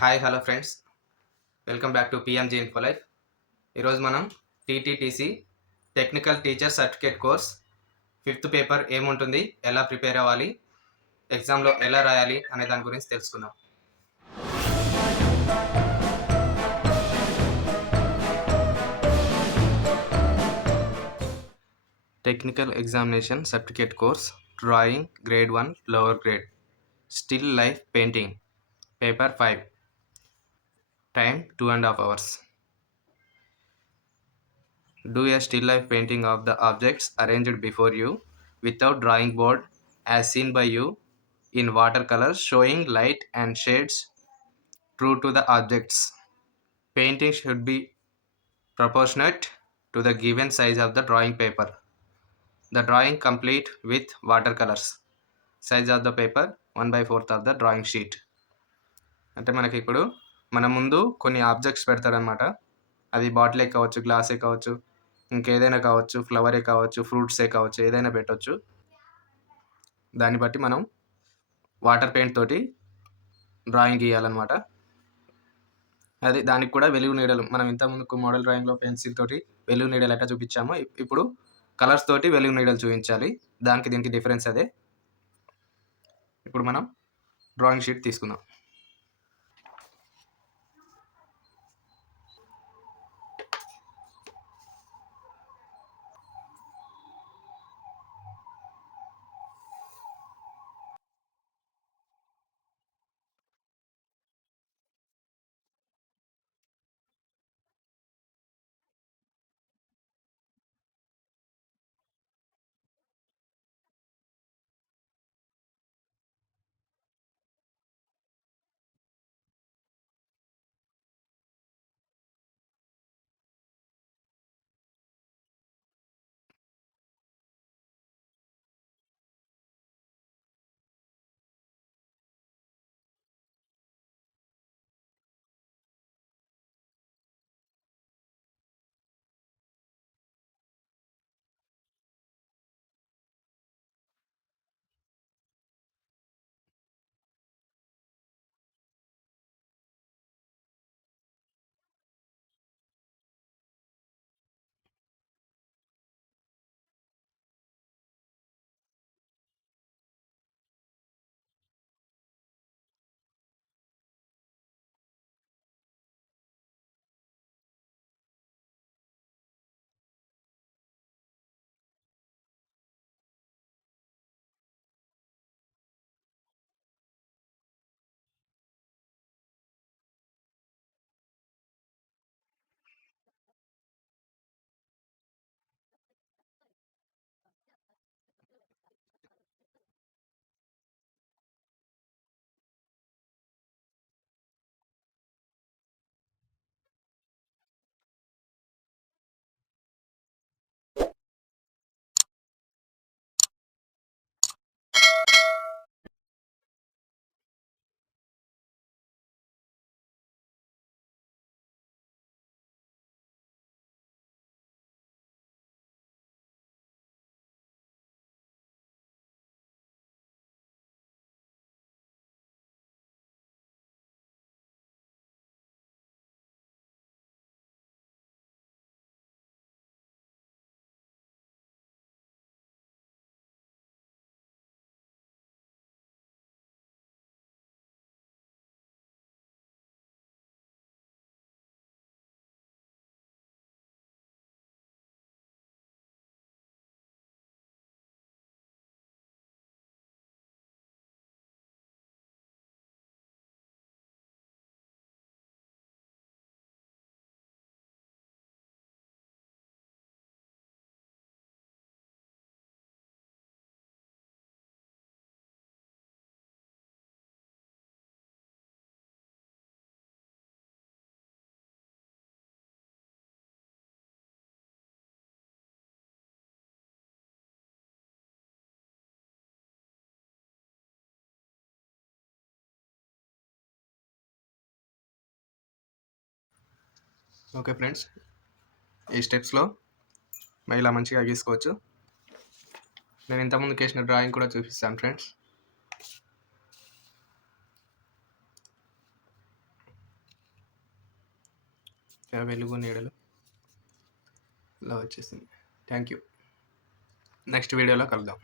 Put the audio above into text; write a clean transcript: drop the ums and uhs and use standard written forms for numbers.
Hi hello friends, welcome back to PMG info life. ఈరోజు మనం TTTC technical teacher certificate course fifth paper ఏముంటుంది, ఎలా ప్రిపేర్ అవ్వాలి, ఎగ్జామ్లో ఎలా రాయాలి అనే దాని గురించి తెలుసుకుందాం. Technical examination certificate course drawing grade 1 lower grade still life painting paper 5 టైమ్ 2.5 hours. Do a still life painting of the objects arranged before you without drawing board as seen by you in watercolors showing light and shades true to the objects. Painting should be proportionate to the given size of the drawing paper. The drawing complete with watercolors. Size of the paper 1/4 of the drawing sheet. అంటే మనకి ఇప్పుడు మన ముందు కొన్ని ఆబ్జెక్ట్స్ పెడతారనమాట. అది బాటిలే కావచ్చు, గ్లాసే కావచ్చు, ఇంకేదైనా కావచ్చు, ఫ్లవరే కావచ్చు, ఫ్రూట్సే కావచ్చు, ఏదైనా పెట్టొచ్చు. దాన్ని బట్టి మనం వాటర్ పెయింట్ తోటి డ్రాయింగ్ గీయాలన్నమాట. అది దానికి కూడా వెలుగు నీడలు మనం ఇంతకుముందు మోడల్ డ్రాయింగ్లో పెన్సిల్ తోటి వెలుగు నీడలు ఎట్లా చూపించామో ఇప్పుడు కలర్స్ తోటి వెలుగు నీడలు చూపించాలి. దానికి దీనికి డిఫరెన్స్ అదే. ఇప్పుడు మనం డ్రాయింగ్ షీట్ తీసుకుందాం. ఓకే ఫ్రెండ్స్, ఈ స్టెప్స్లో మరి ఇలా మంచిగా గీసుకోవచ్చు. నేను ఇంతకుముందు వేసిన డ్రాయింగ్ కూడా చూపిస్తాను ఫ్రెండ్స్. వెలుగు నీడలు ఇలా వచ్చేసింది. Thank you. నెక్స్ట్ వీడియోలో కలుద్దాం.